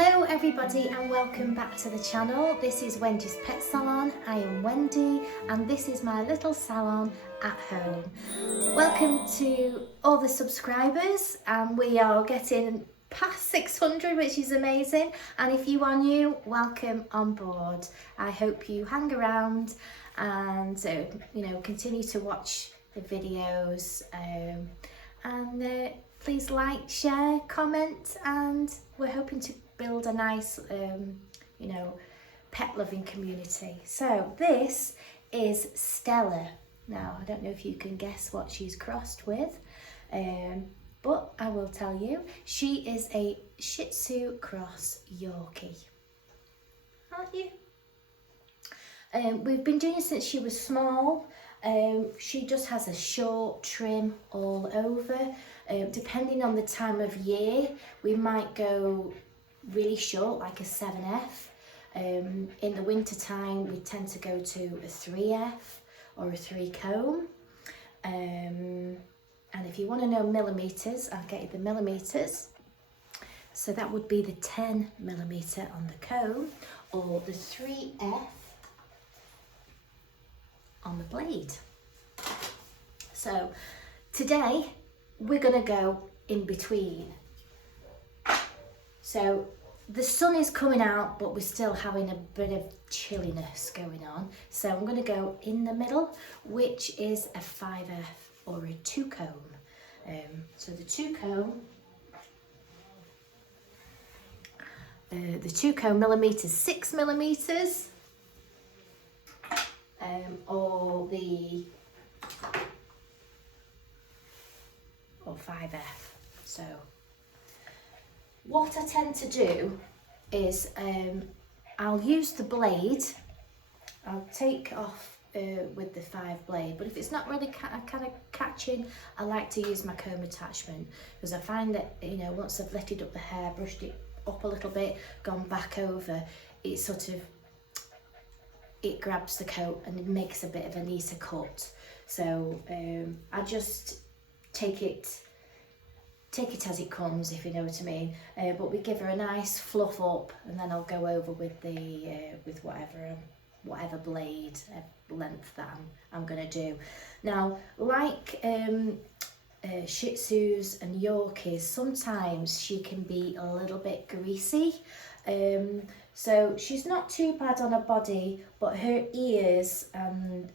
Hello everybody and welcome back to the channel. This is Wendy's Pet Salon. I am Wendy and this is my little salon at home. Welcome to all the subscribers, and we are getting past 600, which is amazing. And if you are new, welcome on board. I hope you hang around and continue to watch the videos and please like, share, comment, and we're hoping to build a nice pet loving community. So this is Stella. Now I don't know if you can guess what she's crossed with, but I will tell you. She is a Shihtzu cross Yorkie. Aren't you? We've been doing it since she was small. She just has a short trim all over. Depending on the time of year, we might go really short, like a 7F. In the winter time, we tend to go to a 3F or a 3 comb. And if you want to know millimeters, I'll get you the millimeters. So that would be the 10 millimeter on the comb or the 3F on the blade. So today we're going to go in between. So the sun is coming out, but we're still having a bit of chilliness going on. So I'm going to go in the middle, which is a 5F or a 2 comb. So the 2 comb millimeters, 6 millimeters, or 5F. So what I tend to do is I'll use the blade. I'll take off with the 5 blade, but if it's not really kind of catching, I like to use my comb attachment, because I find that once I've lifted up the hair, brushed it up a little bit, gone back over, it grabs the coat and it makes a bit of a neater cut. So I just take it as it comes, if you know what I mean. But we give her a nice fluff up, and then I'll go over with the with whatever blade length that I'm gonna do. Now, like Shih Tzus and Yorkies, sometimes she can be a little bit greasy. So she's not too bad on her body, but her ears and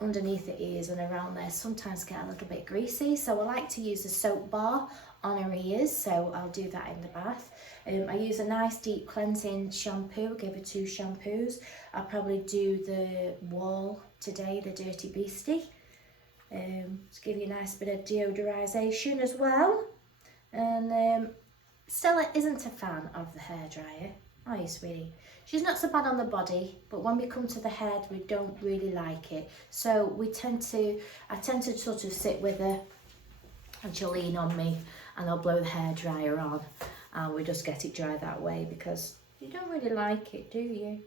underneath the ears and around there sometimes get a little bit greasy. So I like to use a soap bar on her ears, so I'll do that in the bath. I use a nice deep cleansing shampoo, give her 2 shampoos. I'll probably do the Wall today, the Dirty Beastie. To give you a nice bit of deodorisation as well. And Stella isn't a fan of the hairdryer, are you, sweetie? She's not so bad on the body, but when we come to the head, we don't really like it. So I tend to sort of sit with her, and she'll lean on me, and I'll blow the hairdryer on, and we just get it dry that way, because you don't really like it, do you?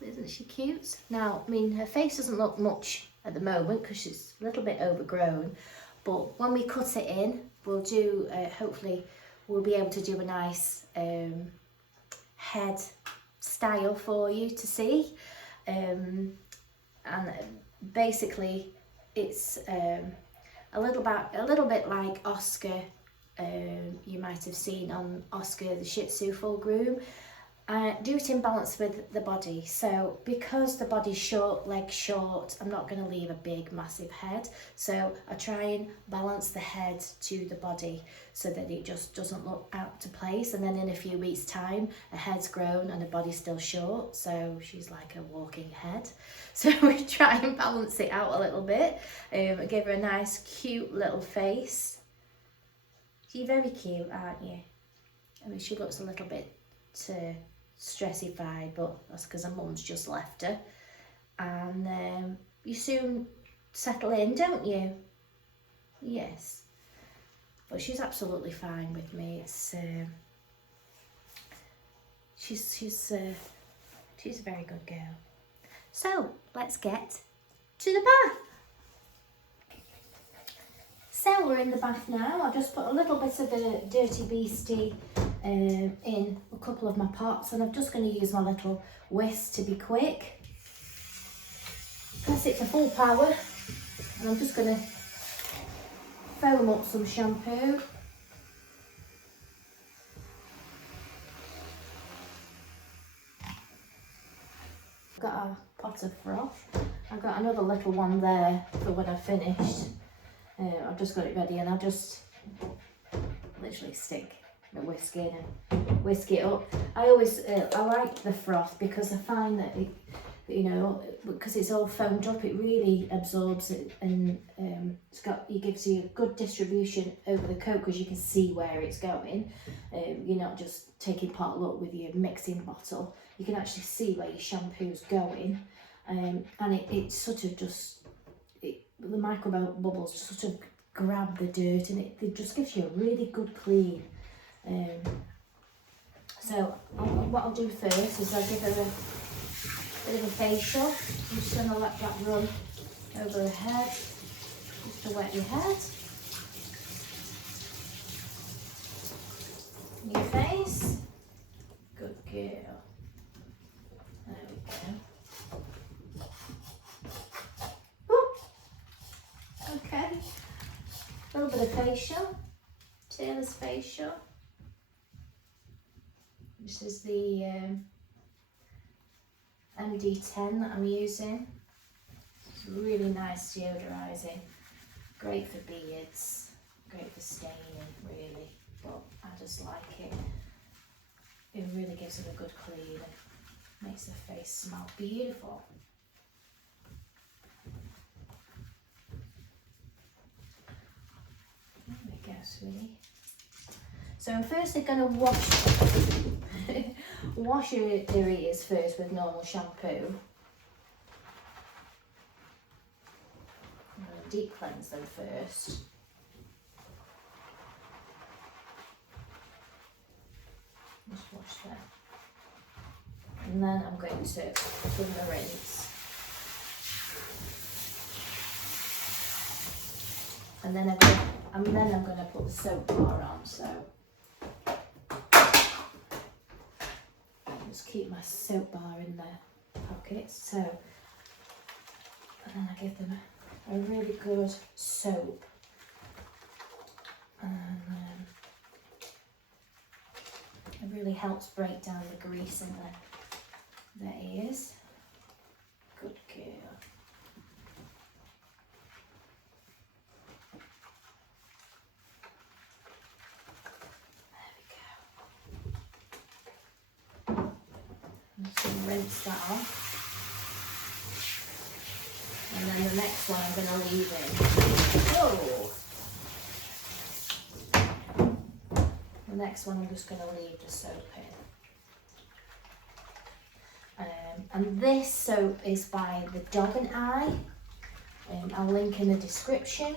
Isn't she cute? Now, I mean, her face doesn't look much at the moment because she's a little bit overgrown, but when we cut it in, we'll do, hopefully, we'll be able to do a nice head style for you to see. And basically, it's a little bit like Oscar. You might have seen on Oscar the Shih Tzu full groom. Do it in balance with the body. So because the body's short, legs short, I'm not going to leave a big massive head. So I try and balance the head to the body so that it just doesn't look out to place. And then in a few weeks' time, a head's grown and the body's still short. So she's like a walking head. So we try and balance it out a little bit. Give her a nice, cute little face. She's very cute, aren't you? I mean, she looks a little bit stressified, but that's because her mum's just left her. And you soon settle in, don't you? Yes. But she's absolutely fine with me. It's she's a very good girl. So let's get to the bath. So we're in the bath now. I've just put a little bit of a Dirty Beastie in a couple of my pots, and I'm just going to use my little whisk to be quick. Press it to full power, and I'm just going to foam up some shampoo. I've got a pot of froth. I've got another little one there for when I've finished. I've just got it ready, and I'll just literally stick the whisk in and whisk it up. I like the froth because I find that it, you know, because it's all foamed up, it really absorbs it, and it gives you a good distribution over the coat because you can see where it's going. You're not just taking part look with your mixing bottle. You can actually see where your shampoo's going, and it sort of just, the micro bubbles sort of grab the dirt, and it just gives you a really good clean. So what I'll do first is I'll give her a bit of a facial. I'm just going to let that run over her head, just to wet your head, your face. Good girl. There we go. Woo. Okay. A little bit of facial, Stella's facial. This is the MD10 that I'm using. It's really nice deodorising, great for beards, great for staining really, but I just like it. It really gives it a good clean and makes the face smell beautiful. There we go, sweetie. So I'm firstly going to wash your ears first with normal shampoo. I'm going to deep cleanse them first. Just wash them. And then I'm going to give them a rinse. And then I'm going to put the soap bar on, so just keep my soap bar in the pocket. So, and then I give them a really good soap, and it really helps break down the grease in their ears. Good girl. Just rinse that off, and then the next one I'm going to leave in. The next one I'm just going to leave the soap in. And this soap is by the Dog and I. I'll link in the description.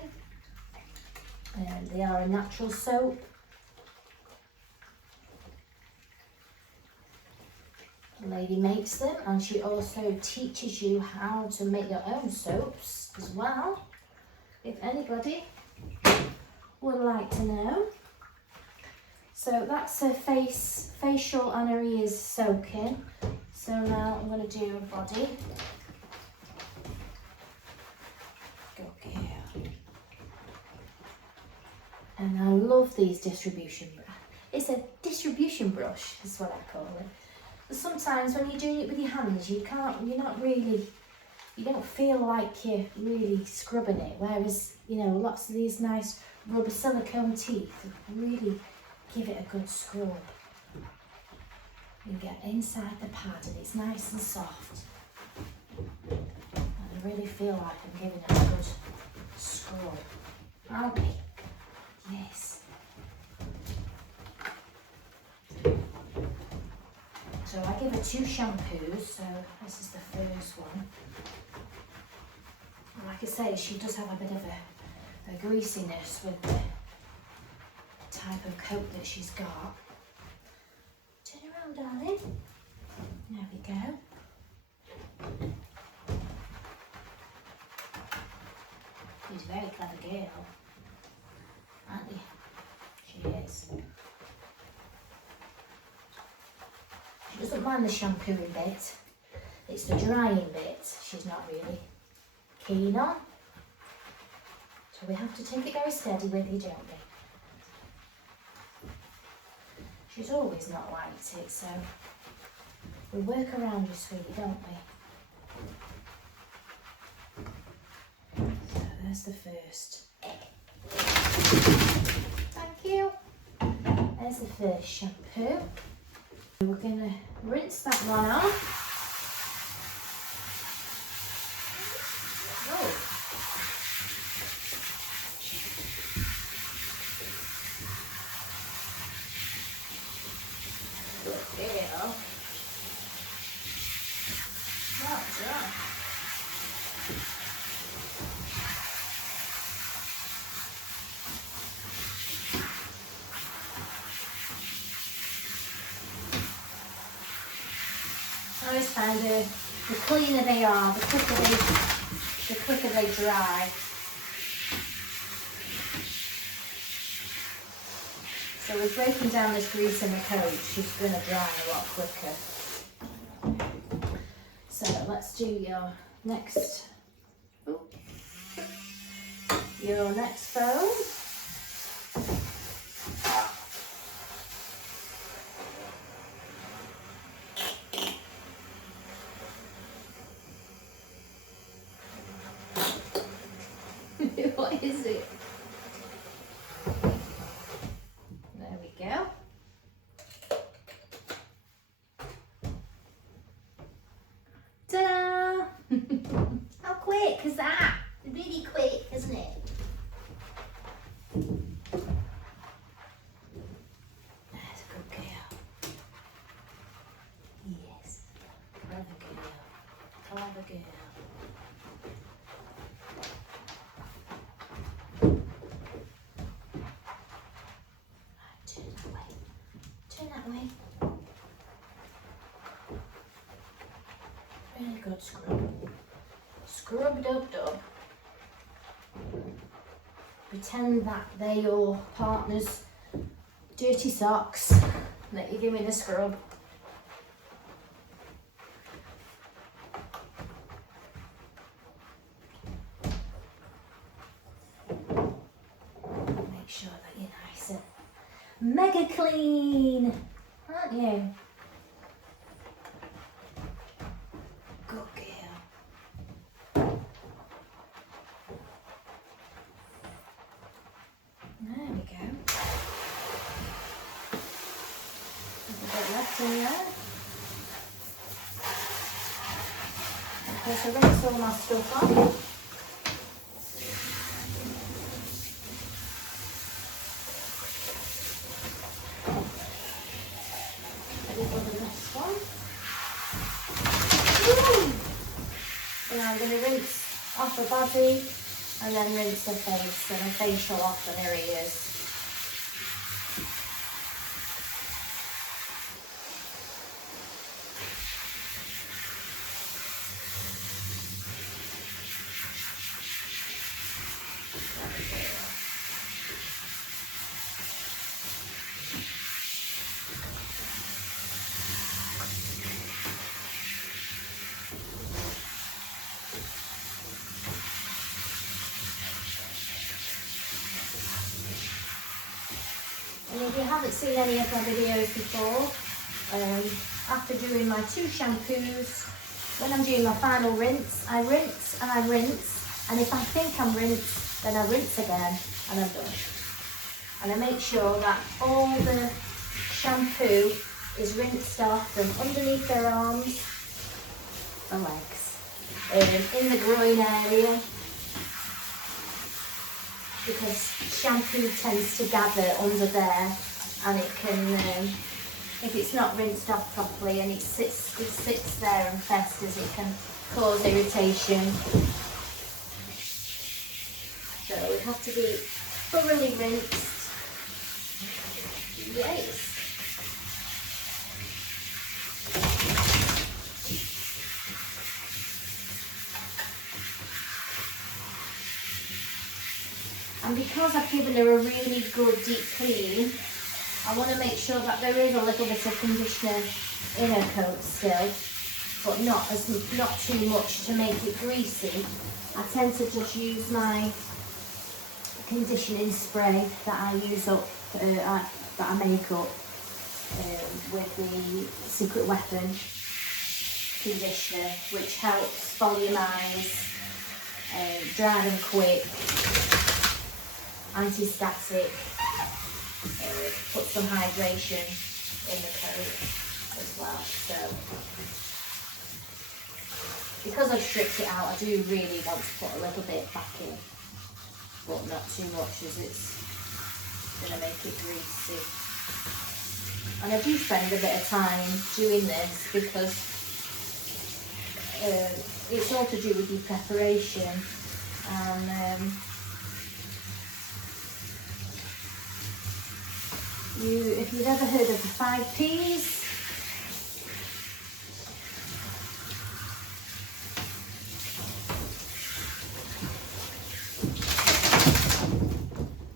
They are a natural soap. The lady makes them, and she also teaches you how to make your own soaps as well, if anybody would like to know. So that's her facial and her ears soaking. So now I'm going to do her body. Go girl. And I love these distribution brush. It's a distribution brush, is what I call it. Sometimes when you're doing it with your hands, you don't feel like you're really scrubbing it, whereas, you know, lots of these nice rubber silicone teeth really give it a good scrub. You get inside the pad and it's nice and soft, and I really feel like I'm giving it a good scrub, aren't we? Yes. So I give her 2 shampoos, so this is the first one. And like I say, she does have a bit of a greasiness with the type of coat that she's got. Turn around, darling. There we go. She's a very clever girl. is. She doesn't mind the shampooing bit. It's the drying bit she's not really keen on. So we have to take it very steady with you, don't we? She's always not liked it, so we work around you, sweetie, don't we? So there's the first. Thank you. There's the first shampoo. We're going to rinse that one off. Oh. Good girl. That's right. I always find the cleaner they are, the quicker they dry. So with breaking down this grease in the coat, she's going to dry a lot quicker. So let's do your next foam. What is it? There we go. Ta-da! How quick is that? Really quick, isn't it? That's a good girl. Yes. Clever girl. Clever girl. Turn that way. Really good scrub. Scrub dub dub. Pretend that they're your partner's dirty socks that you're giving a scrub. Make sure that you're nice and mega clean, aren't you? Good girl. There we go. There's a bit left in there. Okay, so rinse all my stuff off. So now I'm going to rinse off the body and then rinse the face and a facial off and her ears. And if you haven't seen any of my videos before, after doing my 2 shampoos, when I'm doing my final rinse, I rinse, and if I think I'm rinsed, then I rinse again, and I'm done. And I make sure that all the shampoo is rinsed off from underneath their arms and legs, in the groin area, because shampoo tends to gather under there, and it can, if it's not rinsed off properly and it sits there and festers, it can cause irritation. So we have to be thoroughly rinsed. Yes. And because I've given her a really good deep clean, I want to make sure that there is a little bit of conditioner in her coat still, but not too much to make it greasy. I tend to just use my conditioning spray that I use up, that I make up with the Secret Weapon conditioner, which helps volumise, dry them quick, anti-static, put some hydration in the coat as well. So because I've stripped it out, I do really want to put a little bit back in, but not too much as it's going to make it greasy. And I do spend a bit of time doing this because it's all to do with your preparation, and if you've ever heard of the 5 Ps,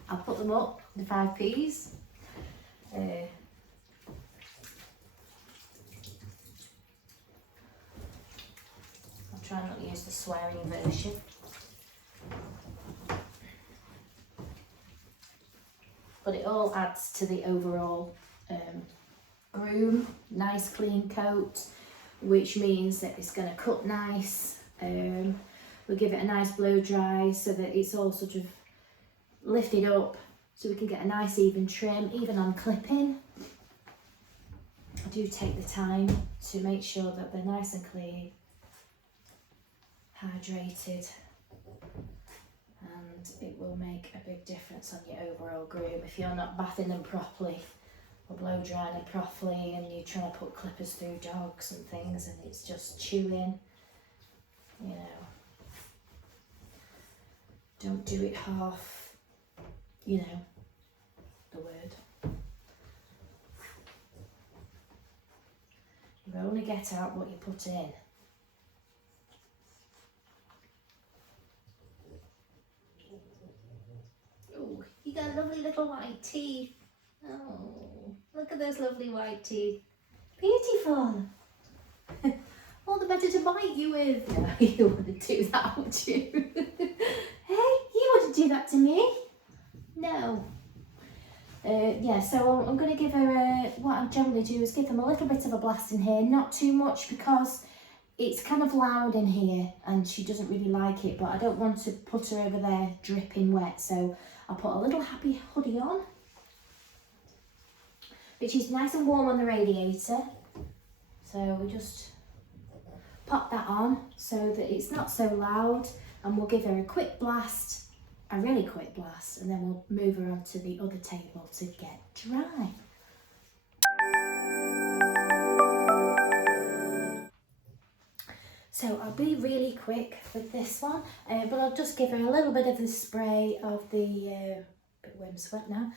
I'll put them up, the 5 Ps. I'll try not to use the swearing version. But it all adds to the overall groom, nice clean coat, which means that it's going to cut nice. We'll give it a nice blow dry so that it's all sort of lifted up, so we can get a nice even trim, even on clipping. I do take the time to make sure that they're nice and clean, hydrated, and it will make a big difference on your overall groom. If you're not bathing them properly or blow drying them properly, and you're trying to put clippers through dogs and things and it's just chewing, you know, don't do it half, you know, the word. You only get out what you put in. Oh, you got lovely little white teeth. Oh, look at those lovely white teeth. Beautiful. All the better to bite you with. No, you wouldn't do that, would you? Hey, you wouldn't do that to me. No. Yeah, so I'm going to give her what I generally do is give them a little bit of a blast in here, not too much because it's kind of loud in here and she doesn't really like it, but I don't want to put her over there dripping wet, so I'll put a little happy hoodie on, which is nice and warm on the radiator. So we just pop that on so that it's not so loud, and we'll give her a quick blast, a really quick blast, and then we'll move her onto the other table to get dry. So I'll be really quick with this one, but I'll just give her a little bit of the spray of the, bit warm sweat now,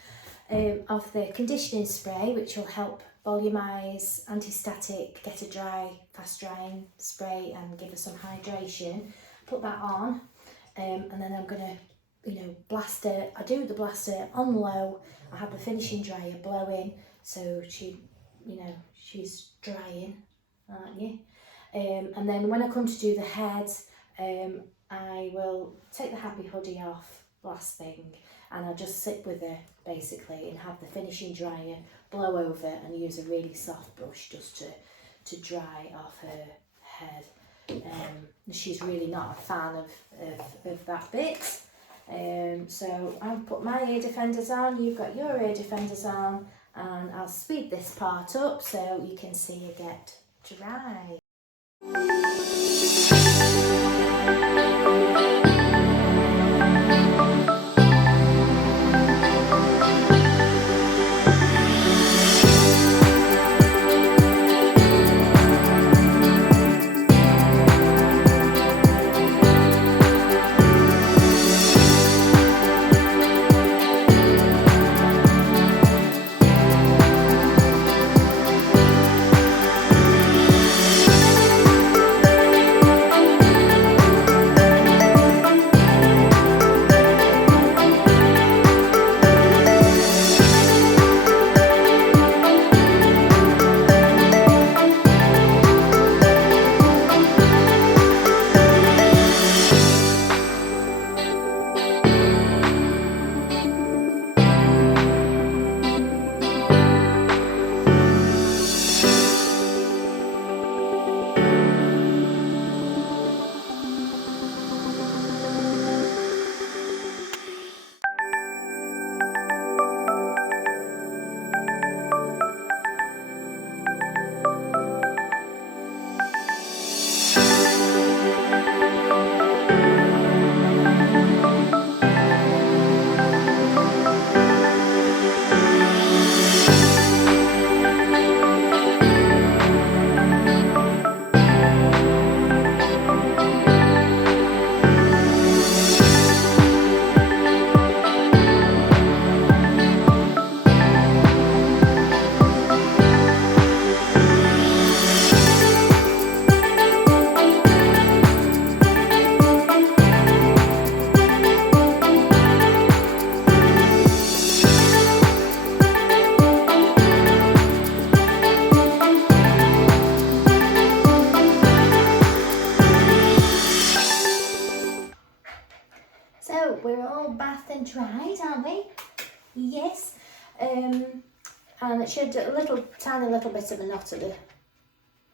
of the conditioning spray, which will help volumise, anti-static, get a dry, fast drying spray and give her some hydration. Put that on, and then I'm going to, you know, blast her. I do the blaster on low. I have the finishing dryer blowing, so she, you know, she's drying, aren't you? And then when I come to do the head, I will take the happy hoodie off last thing, and I'll just sit with her basically and have the finishing dryer blow over and use a really soft brush just to dry off her head. She's really not a fan of that bit. So I've put my ear defenders on, you've got your ear defenders on, and I'll speed this part up so you can see her get dry. So we're all bathed and dried, aren't we? Yes. And she had a little, tiny little bit of a knot at the,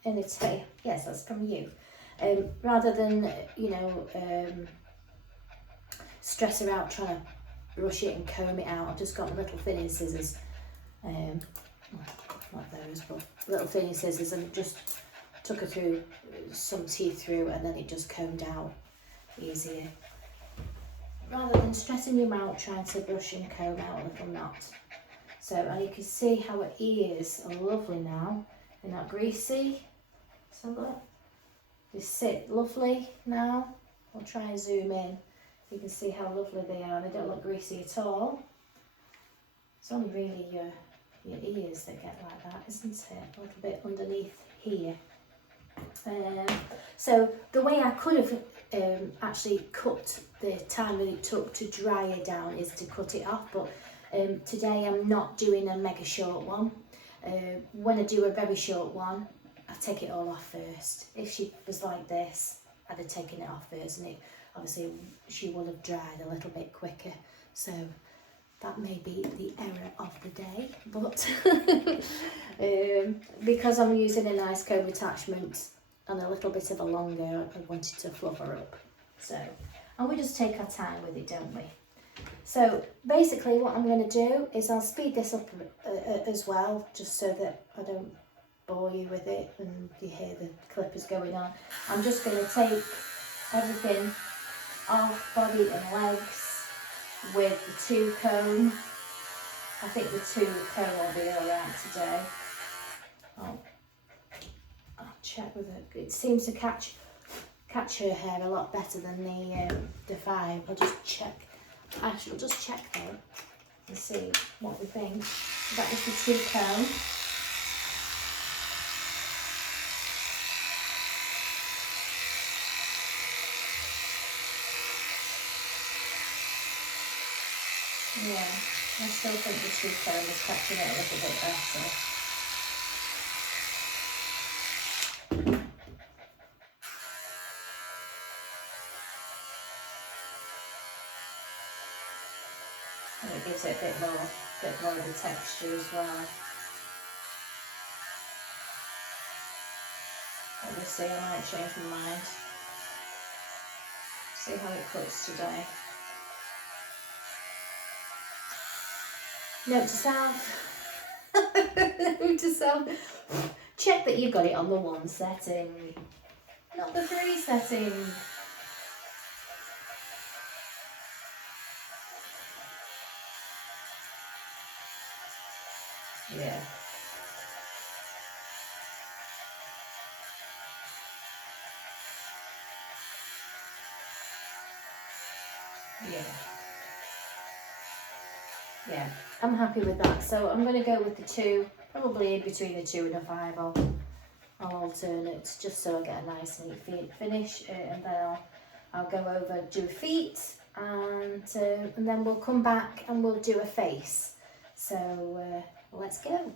in its hair. Yes, that's from you. Rather than, you know, stress her out trying to brush it and comb it out, I've just got my little thinning scissors. Not those, but little thinning scissors, and just took her through some teeth through, and then it just combed out easier. Rather than stressing your out trying to brush and comb out a little knot. So, and you can see how her ears are lovely now. They're not greasy. So look, they sit lovely now. I'll try and zoom in. You can see how lovely they are. They don't look greasy at all. It's only really your ears that get like that, isn't it? A little bit underneath here. So the way I could have actually cut the time that it took to dry it down is to cut it off, but today I'm not doing a mega short one. When I do a very short one, I take it all off first. If she was like this, I'd have taken it off first, and it obviously she will have dried a little bit quicker. So that may be the error of the day, but because I'm using a nice comb attachment and a little bit of a longer, I wanted to fluff her up. So, and we just take our time with it, don't we? So basically what I'm going to do is I'll speed this up as well, just so that I don't bore you with it and you hear the clippers going on. I'm just going to take everything off body and legs with the 2 comb. I think the 2 comb will be alright today. I'll check with her. It seems to catch her hair a lot better than the 5. I'll just check. Actually, I'll just check though and see what we think. That was the 2 comb. Yeah, I still think the 2 comb is catching it a little bit better. And it gives it a bit more of the texture as well. Let me see, I might change my mind. See how it cuts today. Note to self. Note to self. Check that you've got it on the 1 setting, not the 3 setting. Yeah. Yeah, I'm happy with that. So I'm going to go with the 2, probably in between the 2 and the 5. I'll alternate just so I get a nice neat finish, and then I'll go over, do feet, and then we'll come back and we'll do a face. So let's go.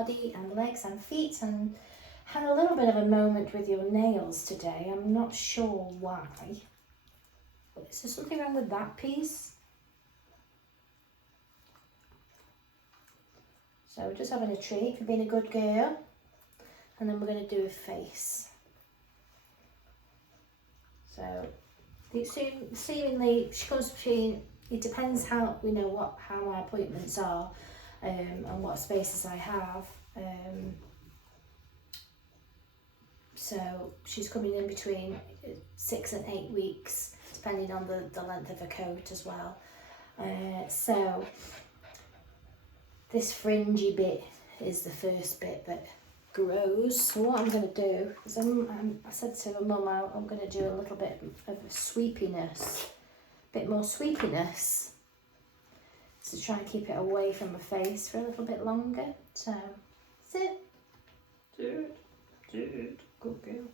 body and legs and feet, and had a little bit of a moment with your nails today. I'm not sure why. But is there something wrong with that piece? So we're just having a treat for being a good girl. And then we're going to do a face. So seemingly she comes between, it depends how how my appointments are and what spaces I have. So she's coming in between 6 and 8 weeks, depending on the length of her coat as well. So this fringy bit is the first bit that grows. So what I'm going to do is I said to my mum I'm going to do a little bit of a sweepiness, a bit more sweepiness, to try and keep it away from my face for a little bit longer. So sit, do it, good girl.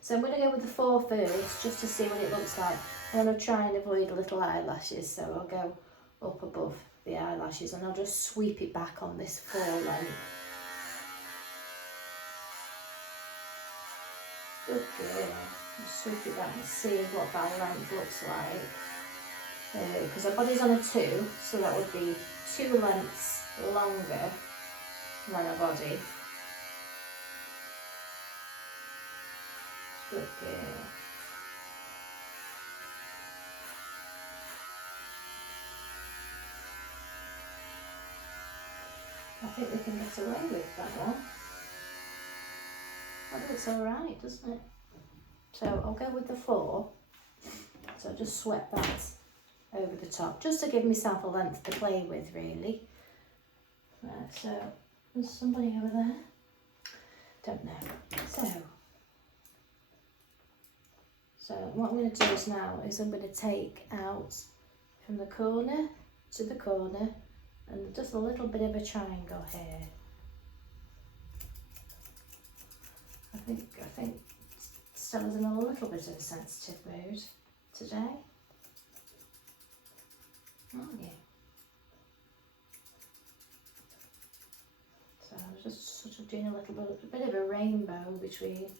So I'm going to go with the 4 first, just to see what it looks like. I'm going to try and avoid little eyelashes, so I'll go up above the eyelashes and I'll just sweep it back on this 4 length. Good girl. Just sweep it back and see what that length looks like. Because her body's on a 2, so that would be 2 lengths longer than her body. Good girl. I think we can get away with that one. That looks alright, doesn't it? So I'll go with the 4. So just swept that over the top, just to give myself a length to play with, really. Right, so there's somebody over there. Don't know. So what I'm going to do is now is I'm going to take out from the corner to the corner and just a little bit of a triangle here. I think Stella's in a little bit of a sensitive mood today. Aren't you? So I'm just sort of doing a bit of a rainbow between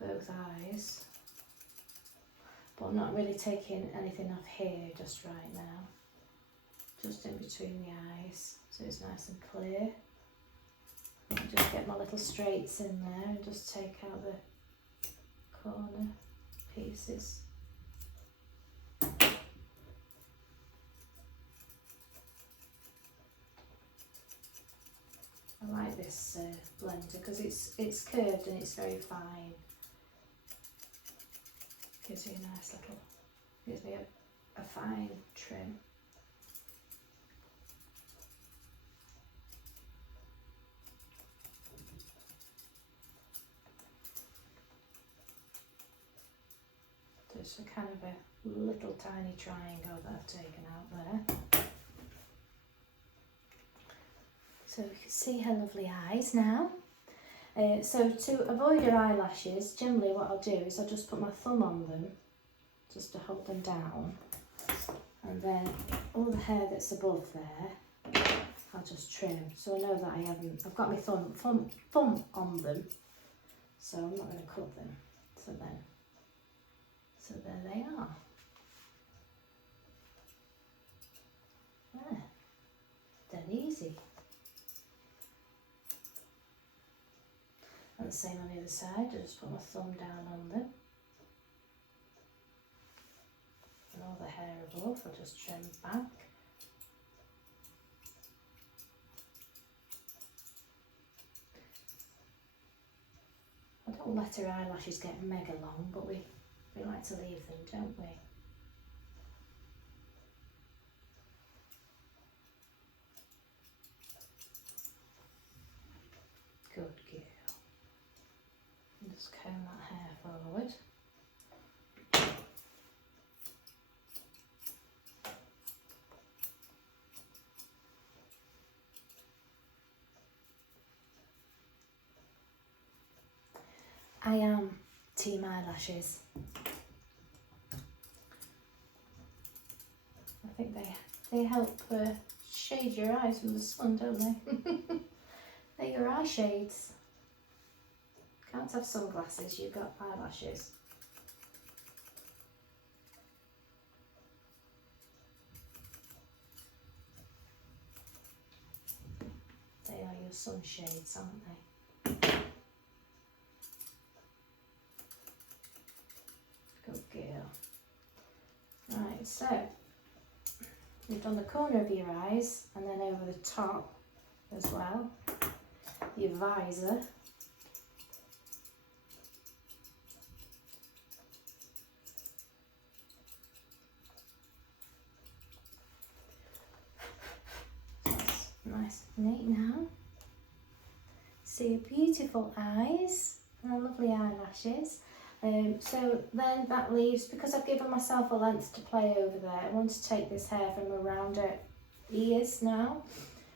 both eyes. But I'm not really taking anything off here just right now. Just in between the eyes, so it's nice and clear. I'll just get my little straights in there and just take out the corner pieces. I like this blender because it's curved and it's very fine. Gives you a nice little, gives me a fine trim. Just a kind of a little tiny triangle that I've taken out there. So you can see her lovely eyes now. So to avoid her eyelashes, generally what I'll do is I'll just put my thumb on them, just to hold them down. And then all the hair that's above there, I'll just trim. So I know that I've got my thumb on them, so I'm not going to cut them. So there they are. There, dead easy. And the same on the other side, I just put my thumb down on them. And all the hair above, I'll just trim back. I don't let her eyelashes get mega long, but we like to leave them, don't we? Good girl. Just comb that hair forward. I am team eyelashes. I think they help shade your eyes from the sun, don't they? eye shades. Can't have sunglasses, you've got eyelashes. They are your sunshades, aren't they? Good girl. Right, so we've done the corner of your eyes and then over the top as well, your visor. That's nice and neat now. See your beautiful eyes and lovely eyelashes. So then that leaves, because I've given myself a length to play over there, I want to take this hair from around her ears now,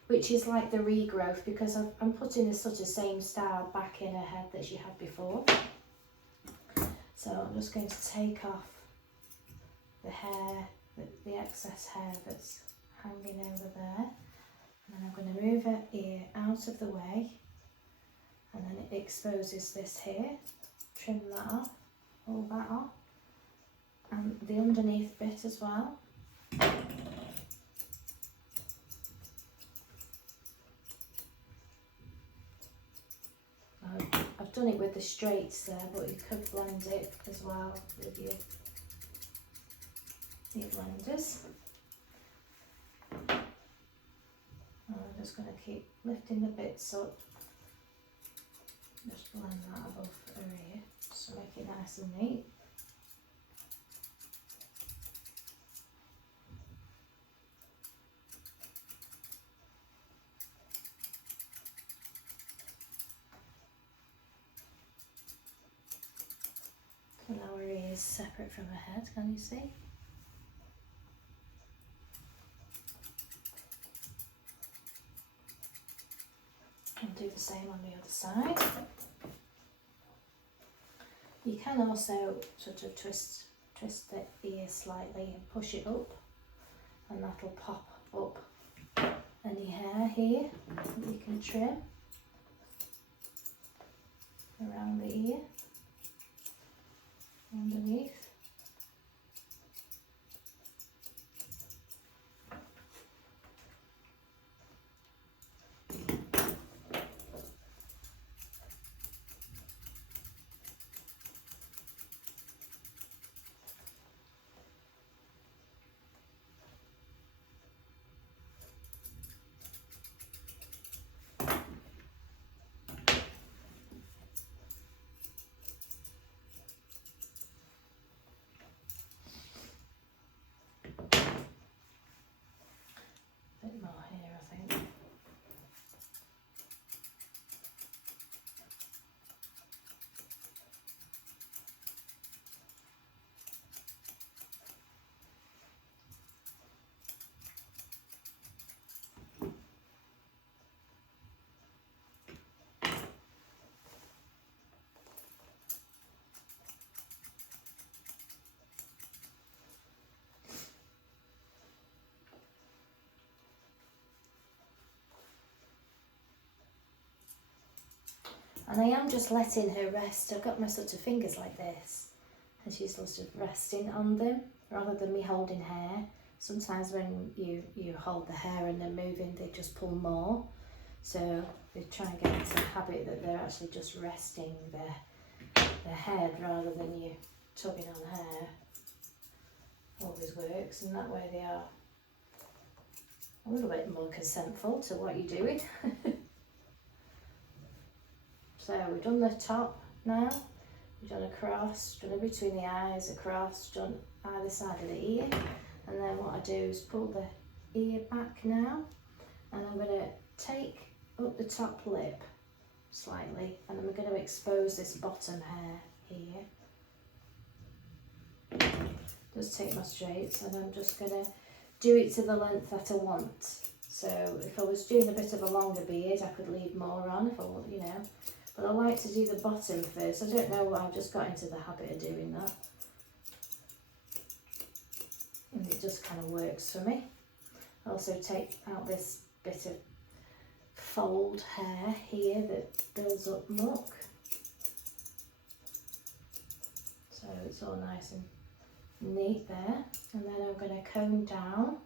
which is like the regrowth, because I'm putting the sort of same style back in her head that she had before. So I'm just going to take off the hair, the excess hair that's hanging over there, and then I'm going to move her ear out of the way, and then it exposes this here. Trim that off, all that off, and the underneath bit as well. I've done it with the straights there, but you could blend it as well with your blenders. And I'm just going to keep lifting the bits up. Just blend that above her ear, just to make it nice and neat. So now her ear is separate from her head, can you see? And do the same on the other side. You can also sort of twist the ear slightly and push it up, and that'll pop up any hair here that you can trim around the ear, underneath. Bit more here, I think. And I am just letting her rest. I've got my sort of fingers like this, and she's sort of resting on them rather than me holding hair. Sometimes when you hold the hair and they're moving, they just pull more. So we try and get into the habit that they're actually just resting their head rather than you tugging on hair. Always works, and that way they are a little bit more consentful to what you're doing. So we've done the top now, we've done across, done it between the eyes, across, done either side of the ear, and then what I do is pull the ear back now, and I'm going to take up the top lip slightly, and I'm going to expose this bottom hair here. Just take my straights, and I'm just going to do it to the length that I want. So if I was doing a bit of a longer beard, I could leave more on if I want, you know. But I like to do the bottom first. I don't know why, I've just got into the habit of doing that. And it just kind of works for me. I also take out this bit of fold hair here that builds up muck. So it's all nice and neat there. And then I'm going to comb down.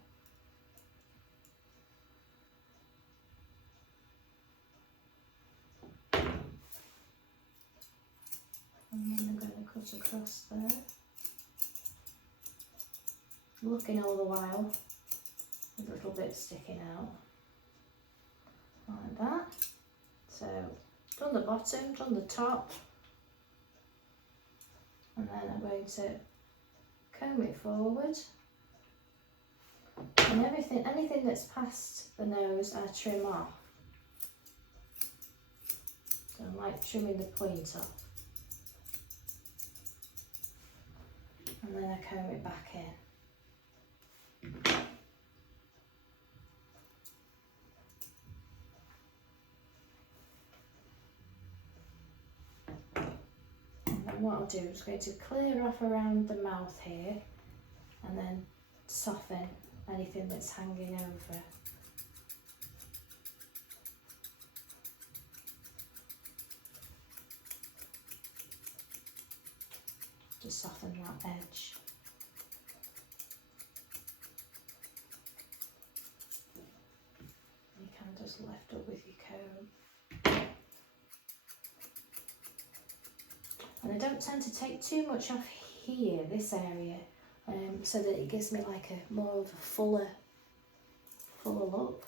And then I'm going to cut across there. Looking all the while, with little bits sticking out. Like that. So, done the bottom, done the top. And then I'm going to comb it forward. And anything that's past the nose, I trim off. So I'm like trimming the point off. And then I comb it back in. And then what I'll do is going to clear off around the mouth here and then soften anything that's hanging over. Just soften that edge. You can just lift up with your comb. And I don't tend to take too much off here, this area, so that it gives me like a more of a fuller look.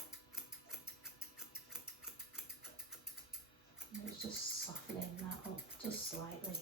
And it's just softening that up just slightly.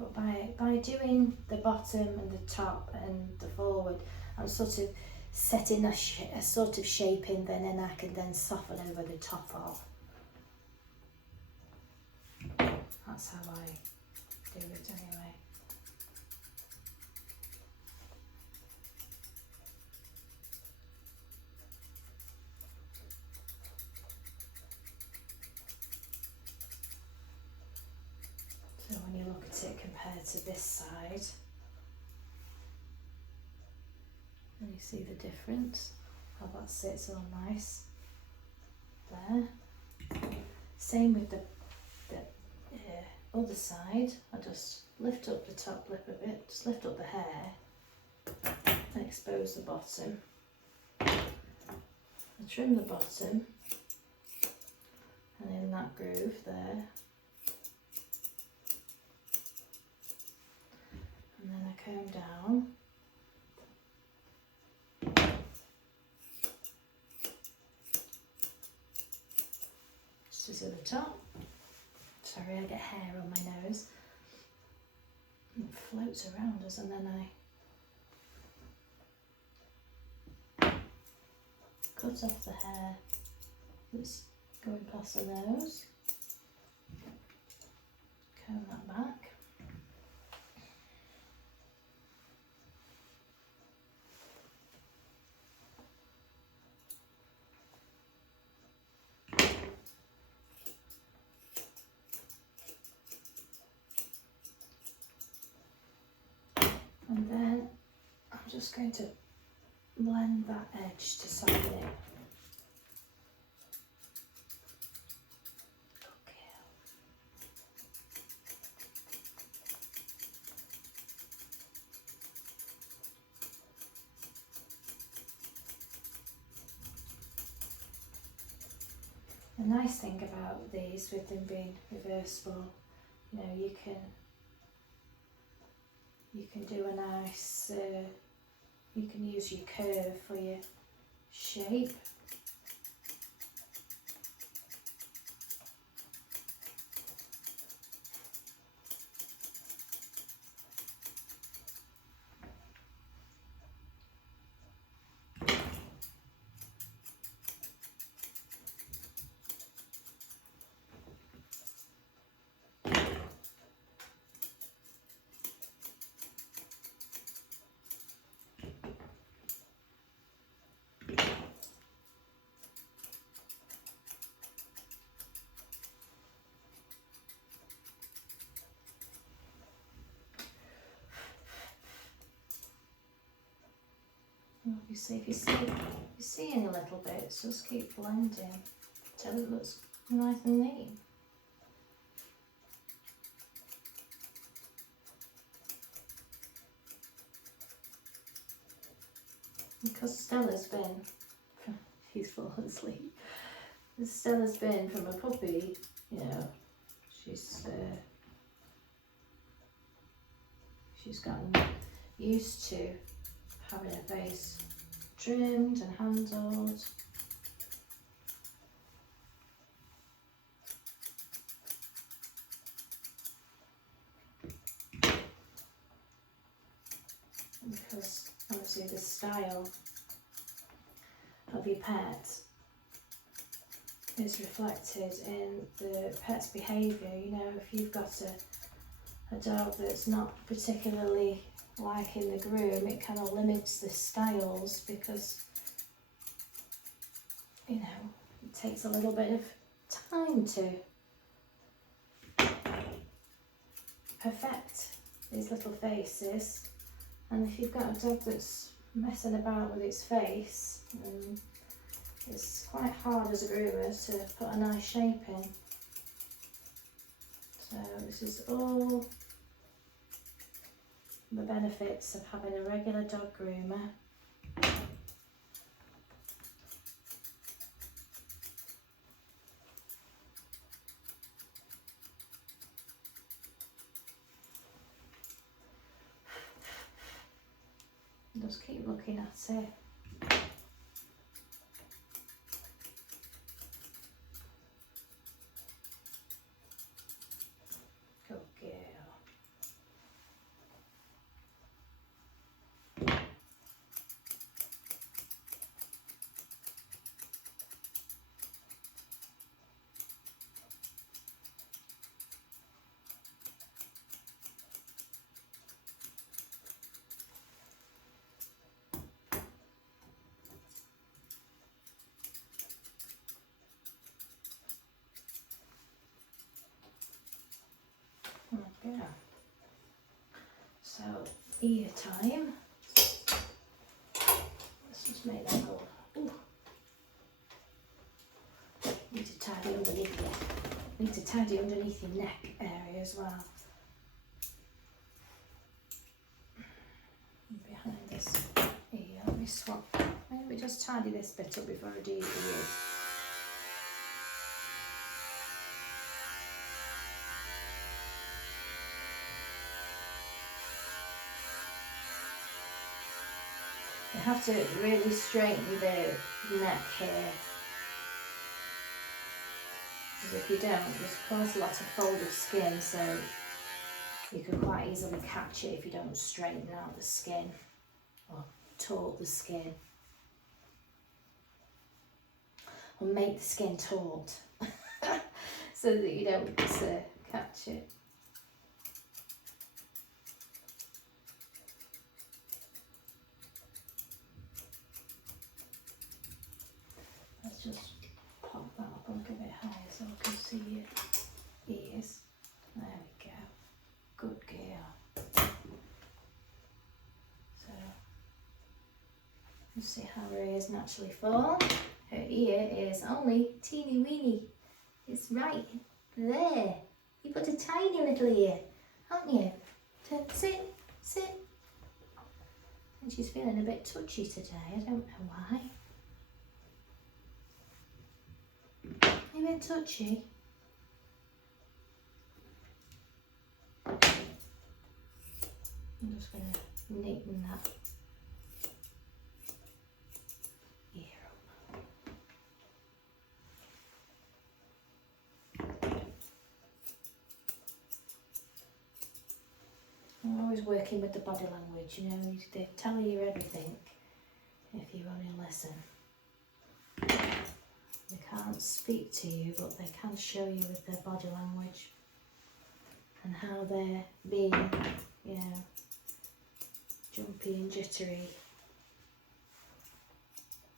But by doing the bottom and the top and the forward, I'm sort of setting a sort of shape in, then I can then soften over the top off. That's how I do it anyway. So when you look at it compared to this side, and you see the difference, how that sits all nice there. Same with the other side. I just lift up the top lip a bit, just lift up the hair and expose the bottom. I trim the bottom and in that groove there. And then I comb down. Just at the top. Sorry, I get hair on my nose. It floats around us, and then I cut off the hair that's going past the nose. Comb that back. And then I'm just going to blend that edge to soften it. Okay. The nice thing about these, with them being reversible, you know, you can do a nice, you can use your curve for your shape. Obviously, if you're seeing a little bit, just keep blending till it looks nice and neat. Because Stella's been, she's fallen asleep. Stella's been from a puppy, you know, she's gotten used to having her face trimmed and handled. Because obviously the style of your pet is reflected in the pet's behaviour. You know, if you've got a dog that's not particularly liking the groom, it kind of limits the styles because, you know, it takes a little bit of time to perfect these little faces. And if you've got a dog that's messing about with its face, it's quite hard as a groomer to put a nice shape in. So this is all the benefits of having a regular dog groomer. Just keep looking at it. Good girl. Yeah. So ear time. Let's just make that go. Ooh. Need to tidy underneath it. Need to tidy underneath your neck area as well. Behind this ear, let me swap. Maybe just tidy this bit up before I do your ears. You have to really straighten the neck here, because if you don't, there's quite a lot of folded skin, so you can quite easily catch it if you don't straighten out the skin or taut the skin, or make the skin taut so that you don't catch it. Let's just pop that up a little bit higher so I can see your ears. There we go. Good girl. So, you see how her ears naturally fall. Her ear is only teeny weeny. It's right there. You put a tiny little ear, haven't you? Sit, sit. And she's feeling a bit touchy today. I don't know why. A bit touchy. I'm just going to neaten that ear up. I'm always working with the body language, you know, they tell you everything if you only listen. They can't speak to you, but they can show you with their body language and how they're being, you know, jumpy and jittery.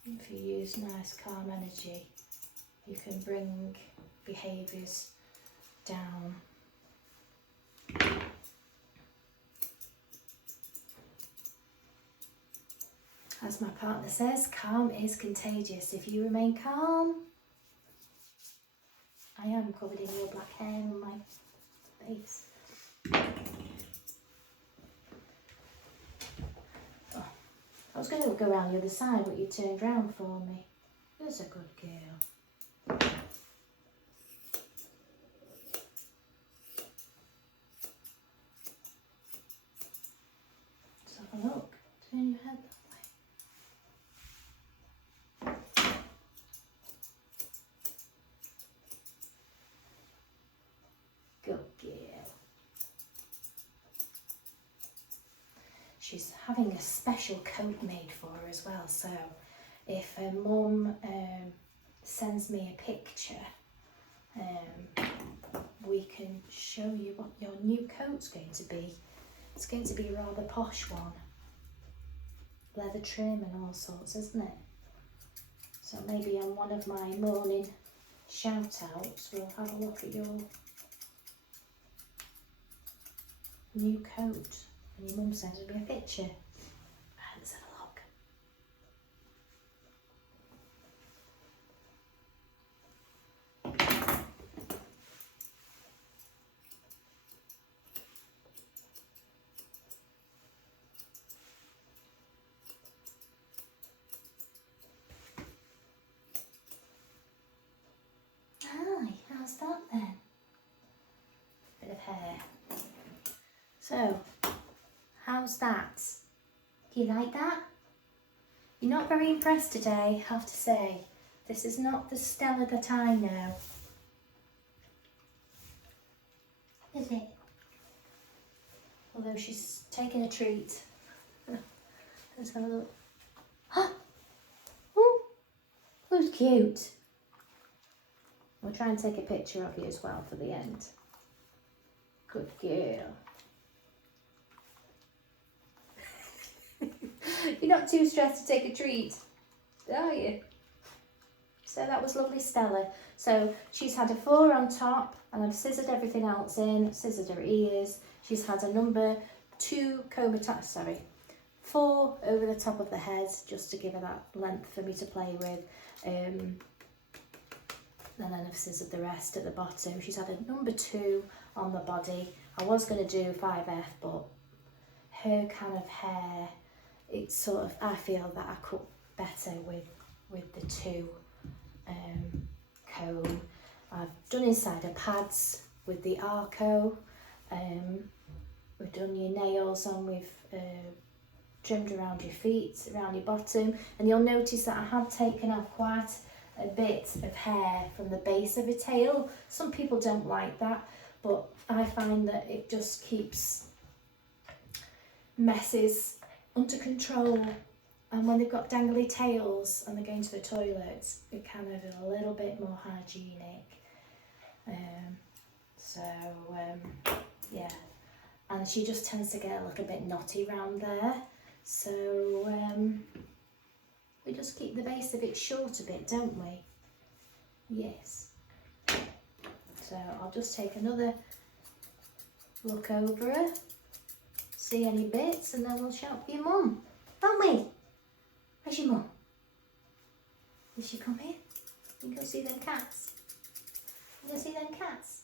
If you use nice calm energy, you can bring behaviours down. As my partner says, calm is contagious. If you remain calm, I am covered in your black hair on my face. Oh, I was going to go around the other side, but you turned round for me. You're a good girl. Let's have a look. Turn your head that way. Good girl. She's having a special coat made for her as well, so if her mum sends me a picture, we can show you what your new coat's going to be. It's going to be a rather posh one. Leather trim and all sorts, isn't it? So maybe on one of my morning shout outs we'll have a look at your new coat and your mum sends me a picture. Right, let's have a look. Hi, how's that then? Bit of hair. So, how's that? Do you like that? You're not very impressed today, I have to say. This is not the Stella that I know. Is it? Although she's taking a treat. Let's have a look. Oh, who's cute? We'll try and take a picture of you as well for the end. Good girl. You're not too stressed to take a treat, are you? So that was lovely Stella. So she's had a 4 on top and I've scissored everything else in, scissored her ears. She's had a number 2 comb attached, 4 over the top of the head just to give her that length for me to play with. And then I've scissored the rest at the bottom. She's had a number 2 on the body. I was going to do 5F, but her kind of hair, it's sort of, I feel that I cut better with the 2 comb. I've done inside her pads with the Arco. We've done your nails on, we've trimmed around your feet, around your bottom, and you'll notice that I have taken off quite a bit of hair from the base of her tail. Some people don't like that, but I find that it just keeps messes under control, and when they've got dangly tails and they're going to the toilet, it kind of is a little bit more hygienic. Yeah, and she just tends to get a little bit knotty round there, so we just keep the base of it short a bit, don't we? Yes. So I'll just take another look over her, see any bits, and then we'll shout for your mum, won't we? Where's your mum? Did she come here? You can go see them cats. You go see them cats.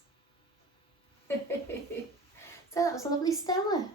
So that was a lovely Stella.